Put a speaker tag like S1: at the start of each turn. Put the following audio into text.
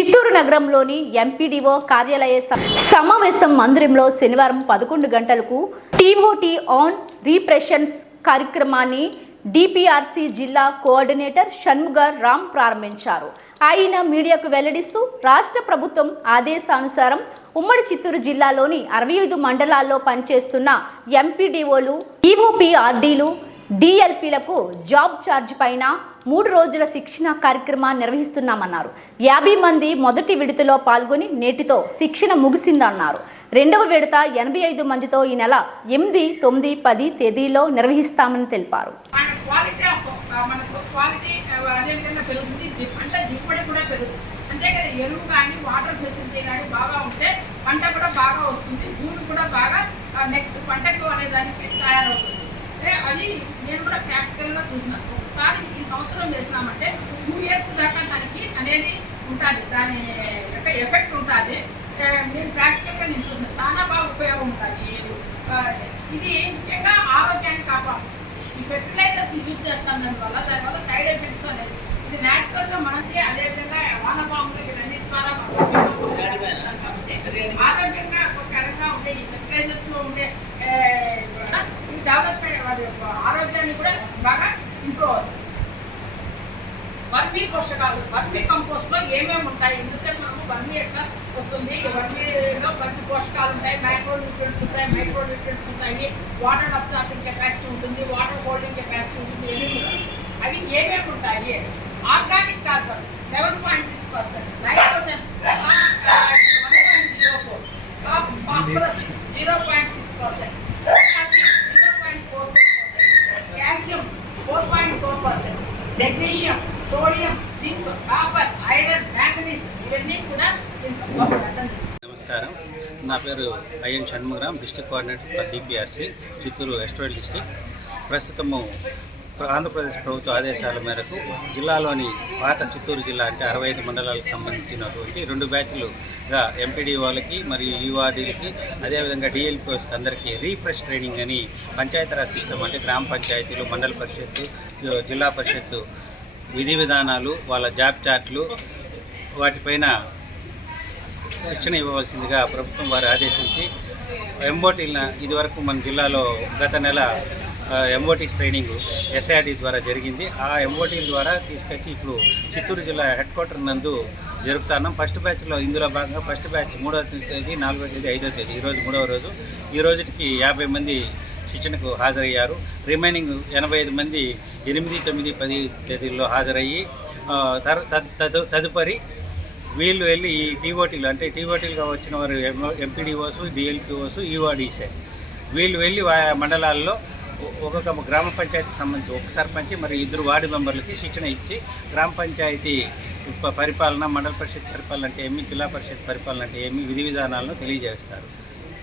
S1: చిత్తూరు నగరంలోని ఎంపీడీఓ కార్యాలయ స- సమావేశం మందిరంలో శనివారం పదకొండు గంటలకు టీఓటీ ఆన్ రీప్రెషన్స్ కార్యక్రమాన్ని డిపిఆర్సి జిల్లా కోఆర్డినేటర్ షణ్ముగ రామ్ ప్రారంభించారు. ఆయన మీడియాకు వెల్లడిస్తూ రాష్ట్ర ప్రభుత్వం ఆదేశానుసారం ఉమ్మడి చిత్తూరు జిల్లాలోని అరవై ఐదు మండలాల్లో పనిచేస్తున్న ఎంపీడీఓలు ఈఓపీఆర్డీలు డిఎల్పీలకు జాబ్ ఛార్జ్ పైన మూడు రోజుల శిక్షణ కార్యక్రమాన్ని నిర్వహిస్తున్నామన్నారు. యాభై మంది మొదటి విడతలో పాల్గొని నేటితో శిక్షణ ముగిసిందన్నారు. రెండవ విడత ఎనభై ఐదు మందితో ఈ నెల ఎనిమిది తొమ్మిది పది తేదీలో నిర్వహిస్తామని తెలిపారు.
S2: పంట కూడా అంతే కదా ఎరువు కానీ వాటర్ ఫెసిలిటీ కానీ బాగా ఉంటే పంట కూడా బాగా వస్తుంది. భూమి కూడా బాగా నెక్స్ట్ పంటకు అనే దానికి తయారవుతుంది. అంటే అది నేను కూడా ప్రాక్టికల్గా చూసినాను. ఒకసారి ఈ సంవత్సరం వేసినామంటే టూ ఇయర్స్ దాకా దానికి అనేది ఉంటుంది. దాని యొక్క ఎఫెక్ట్ ఉంటుంది. నేను ప్రాక్టికల్గా నేను చూసిన. చాలా బాగా ఉపయోగం ఉంటుంది ఇది ముఖ్యంగా ఆరోగ్యాన్ని కాపాడు. ఈ ఫెర్టిలైజర్స్ యూజ్ చేస్తాను వల్ల దానివల్ల సైడ్ ఎఫెక్ట్స్ అనేది. ఇది న్యాచురల్గా మనకి అదే విధంగా వానపాములు వీటన్నిటి ద్వారా మనం ఉపయోగం చేస్తాం కాబట్టి ఆరోగ్యంగా కరెక్ట్గా ఉండే ఈ ఫెర్టిలైజర్స్లో ఉండే ఏ, ఈ డెవలప్మెంట్ అది ఆరోగ్యాన్ని కూడా బాగా ఇంప్రూవ్ అవుతుంది వర్మీ పోషకాలు వర్మీ కంపోస్ట్లో ఏమేమి ఉంటాయి? ఎందుకంటే మనకు వర్మీ ఎట్లా వస్తుంది? ఈ వర్మీలో వర్మీ పోషకాలు ఉంటాయి మైక్రో ఉంటాయి మైక్రో ఉంటాయి వాటర్ అబ్జార్బింగ్ కెపాసిటీ ఉంటుంది వాటర్ హోల్డింగ్ కెపాసిటీ ఉంటుంది ఇవన్నీ అవి ఏమేమి ఉంటాయి? Organic carbon eleven point six percent nitrogen one point zero four phosphorus zero point six percent zero point four four calcium four point four percent magnesium sodium zinc copper iron manganese ఇవన్నీ కూడా
S3: నమస్కారం. నా పేరు I N Shanmugaram district coordinator for DPRC Chittoor వెస్ట్వెల్ district ప్రస్తుతము ఆంధ్రప్రదేశ్ ప్రభుత్వ ఆదేశాల మేరకు జిల్లాలోని పాత చిత్తూరు జిల్లా అంటే అరవై ఐదు మండలాలకు సంబంధించినటువంటి రెండు బ్యాచ్లుగా ఎంపీడీ వాళ్ళకి మరియు యూఆర్డీలకి అదేవిధంగా డిఎల్పిఓస్కి అందరికీ రీఫ్రెష్ ట్రైనింగ్ అని పంచాయతీరాజ్ సిస్టమ్ అంటే గ్రామ పంచాయతీలు మండల పరిషత్తు జిల్లా పరిషత్తు విధి విధానాలు వాళ్ళ జాబ్ చార్ట్లు వాటిపైన శిక్షణ ఇవ్వవలసిందిగా ప్రభుత్వం వారు ఆదేశించి ఎంఓటీల ఇదివరకు మన జిల్లాలో గత నెల ఎంఓటీస్ ట్రైనింగ్ ఎస్ఐఆర్డి ద్వారా జరిగింది. ఆ ఎంఓటీల ద్వారా తీసుకొచ్చి ఇప్పుడు చిత్తూరు జిల్లా హెడ్ క్వార్టర్ నందు జరుపుతున్నాం. ఫస్ట్ బ్యాచ్లో ఇందులో భాగంగా ఫస్ట్ బ్యాచ్ మూడవ తేదీ నాలుగో తేదీ ఐదో తేదీ ఈరోజు మూడవ రోజు. ఈ రోజుకి యాభై మంది శిక్షణకు హాజరయ్యారు. రిమైనింగ్ ఎనభై ఐదు మంది ఎనిమిది తొమ్మిది పది తేదీల్లో హాజరయ్యి తర తద్- తదు- తదుపరి వీళ్ళు వెళ్ళి ఈ టీఓటీలు అంటే టీఓటీలుగా వచ్చిన వారు ఎంపీడీఓస్ డిఎల్పిఓస్ ఈఓడీసే. వీళ్ళు వెళ్ళి వా- మండలాల్లో ఒక్కొక్క గ్రామ పంచాయతీకి సంబంధించి ఒక సర్పంచ్ మరి ఇద్దరు వార్డు మెంబర్లకి శిక్షణ ఇచ్చి గ్రామ పంచాయతీ ప- పరిపాలన మండల పరిషత్ పరిపాలన అంటే ఏమి జిల్లా పరిషత్ పరిపాలన అంటే ఏమి విధి విధానాలను తెలియజేస్తారు.